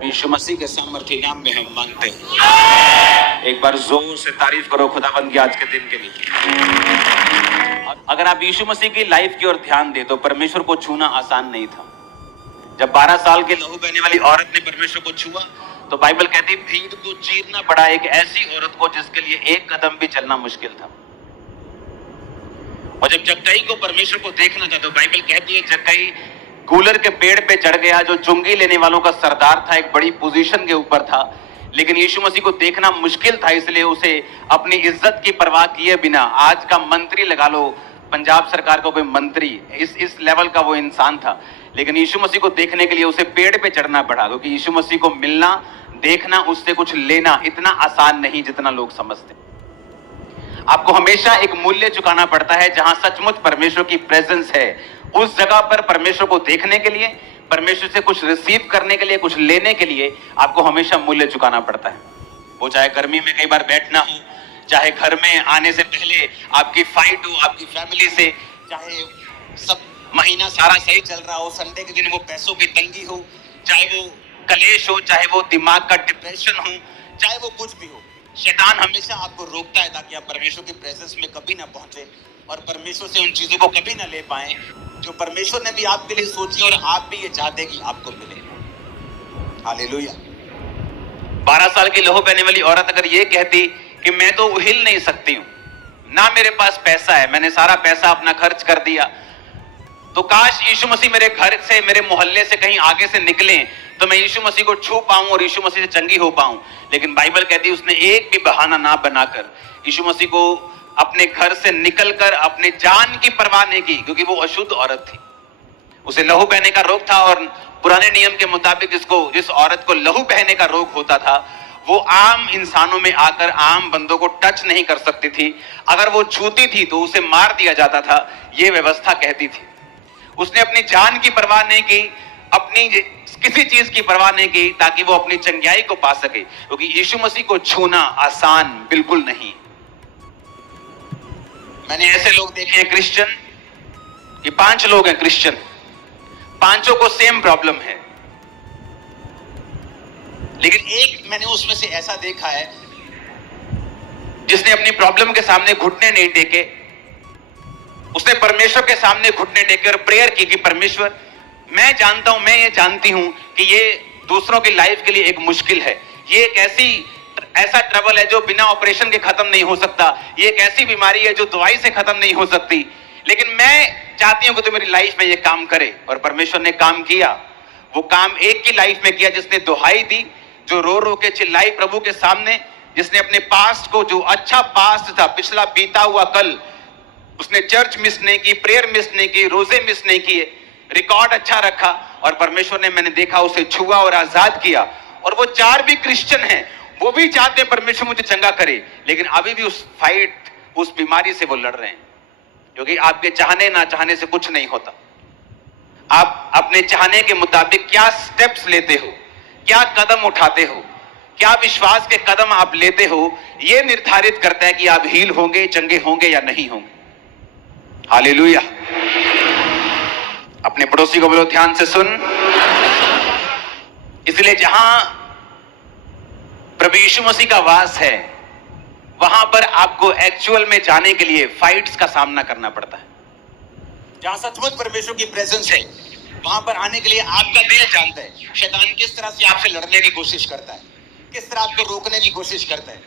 प्रभु यीशु मसीह के सामर्थ्य नाम में हम मांगते हैं। एक बार जोर से तारीफ करो खुदावंद की आज के दिन के लिए। अगर आप यीशु मसीह की लाइफ की ओर ध्यान दे तो परमेश्वर को छूना आसान नहीं था। जब 12 साल के लहू बहने वाली औरत ने परमेश्वर को छुआ तो बाइबल कहती भीड़ को चीरना पड़ा एक ऐसी औरत को जिसके लिए एक कदम भी चलना मुश्किल था। और जब जक्कई को परमेश्वर को देखना था तो बाइबल कहती है जक्कई कूलर के पेड़ पे चढ़ गया, जो चुंगी लेने वालों का सरदार था, एक बड़ी पोजीशन के ऊपर था, लेकिन यीशु मसीह को देखना मुश्किल था, इसलिए उसे अपनी इज्जत की परवाह किए बिना, आज का मंत्री लगा लो, पंजाब सरकार का कोई मंत्री, इस लेवल का वो इंसान था, लेकिन यीशु मसीह को देखने के लिए उसे पेड़ पे चढ़ना पड़ा, क्योंकि यीशु मसीह को मिलना, देखना, उससे कुछ लेना इतना आसान नहीं जितना लोग समझते। आपको हमेशा एक मूल्य चुकाना पड़ता है। जहां सचमुच परमेश्वर की प्रेजेंस है उस जगह पर परमेश्वर को देखने के लिए, परमेश्वर से कुछ रिसीव करने के लिए, कुछ लेने के लिए आपको हमेशा मूल्य चुकाना पड़ता है। वो चाहे गर्मी में कई बार बैठना हो, चाहे घर में आने से पहले आपकी फाइट हो आपकी फैमिली से, चाहे सब महीना सारा सही चल रहा हो, संडे के दिन वो पैसों की तंगी हो, चाहे वो कलेश हो, चाहे वो दिमाग का डिप्रेशन हो, चाहे वो कुछ भी हो, शैतान हमेशा आपको रोकता है ताकि आप परमेश्वर की प्रेजेंस में कभी ना पहुंचे और परमेश्वर से उन चीजों को कभी ना ले पाए जो परमेश्वर ने भी आपके लिए सोची और आप भी ये चाहते कि आपको मिले। हालेलुया। 12 साल की लहू बहने वाली औरत अगर ये कहती कि मैं तो हिल नहीं सकती हूं, ना मेरे पास पैसा है, मैंने सारा पैसा अपना खर्च कर दिया, तो काश यीशु मसीह मेरे घर से, मेरे मोहल्ले से कहीं आगे से निकले तो मैं यीशु मसीह को छू पाऊं और यीशु मसीह से चंगी हो पाऊं। लेकिन बाइबल कहती है उसने एक भी बहाना ना बनाकर यीशु मसीह को अपने घर से निकलकर अपने जान की परवाह नहीं की, क्योंकि वो अशुद्ध औरत थी, उसे लहू बहने का रोग था और पुराने नियम के मुताबिक जिस औरत को लहू बहने का रोग होता था वो आम इंसानों में आकर आम बंदों को टच नहीं कर सकती थी। अगर वो छूती थी तो उसे मार दिया जाता था, ये व्यवस्था कहती थी। उसने अपनी जान की परवाह नहीं की, अपनी किसी चीज की परवाह नहीं की ताकि वो अपनी चंगाई को पा सके, क्योंकि यीशु मसीह को छूना आसान बिल्कुल नहीं। मैंने ऐसे लोग देखे हैं क्रिश्चियन, ये 5 लोग हैं क्रिश्चियन, 5 को सेम प्रॉब्लम है, लेकिन एक मैंने उसमें से ऐसा देखा है जिसने अपनी प्रॉब्लम के सामने घुटने नहीं टेके, उसने परमेश्वर के सामने घुटने टेके और प्रेयर की कि परमेश्वर मैं जानता हूं, मैं ये जानती हूं कि ये दूसरों की लाइफ के लिए एक मुश्किल है, ये एक ऐसा ट्रबल है जो बिना ऑपरेशन के खत्म नहीं हो सकता, ये एक ऐसी बीमारी है जो दवाई से खत्म नहीं हो सकती, लेकिन मैं चाहती हूं कि तू मेरी लाइफ में ये काम करे। और परमेश्वर ने काम किया, वो काम एक की लाइफ में किया जिसने दुहाई दी, जो रो रो के चिल्लाई प्रभु के सामने, जिसने अपने पास्ट को, जो अच्छा पास्ट था, पिछला बीता हुआ कल, उसने चर्च मिस नहीं की, प्रेयर मिस नहीं की, रोजे मिस नहीं किए, रिकॉर्ड अच्छा रखा और परमेश्वर ने, मैंने देखा, उसे छुआ और आजाद किया। और वो 4 भी क्रिश्चियन हैं, वो भी चाहते हैं परमेश्वर मुझे चंगा करे, लेकिन अभी भी उस फाइट, उस बीमारी से वो लड़ रहे हैं, क्योंकि आपके चाहने ना चाहने से कुछ नहीं होता। आप अपने चाहने के मुताबिक क्या स्टेप्स लेते हो, क्या कदम उठाते हो, क्या विश्वास के कदम आप लेते हो, यह निर्धारित करता है कि आप हील होंगे, चंगे होंगे या नहीं होंगे। हालेलुया। अपने पड़ोसी को बोलो ध्यान से सुन। इसलिए जहां प्रभु यीशु मसीह का वास है वहां पर आपको एक्चुअल में जाने के लिए फाइट्स का सामना करना पड़ता है। जहां सचमुच परमेश्वर की प्रेजेंस है वहां पर आने के लिए आपका दिल जानता है शैतान किस तरह से आपसे लड़ने की कोशिश करता है, किस तरह आपको रोकने की कोशिश करता है,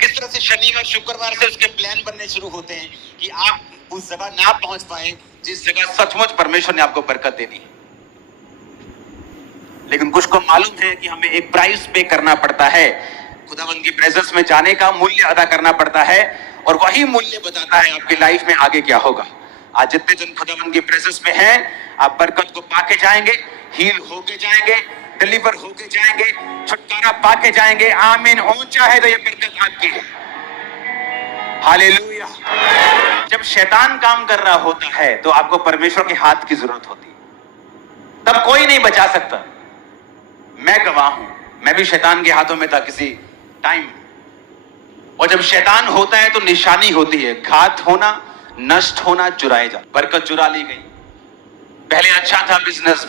किस तरह से शनिवार शुक्रवार से उसके प्लान बनने शुरू होते हैं कि आप उस जगह ना पहुंच पाए जिस जगह सचमुच परमेश्वर ने आपको बरकत देनी है। लेकिन कुछ को मालूम है कि हमें एक प्राइस पे करना पड़ता है, खुदावंद की प्रेजेंस में जाने का मूल्य अदा करना पड़ता है, और वही मूल्य बताता है आपकी लाइफ में आगे क्या होगा। आज जितने जन खुदावंद की प्रेजेंस में हैं, आप बरकत को पाके जाएंगे, हील होके जाएंगे, डिलीवर होके जाएंगे, छुटकारा पाके जाएंगे। आमीन। ऊंचा है तो ये बरकत आपकी है। हालेलुया। जब शैतान काम कर रहा होता है तो आपको परमेश्वर के हाथ की जरूरत होती है, तब कोई नहीं बचा सकता। मैं गवाह हूं, मैं भी शैतान के हाथों में था किसी टाइम, और जब शैतान होता है तो निशानी होती है, घात होना, नष्ट होना, चुराए जा। बरकत चुरा ली गई। पहले अच्छा था बिजनेस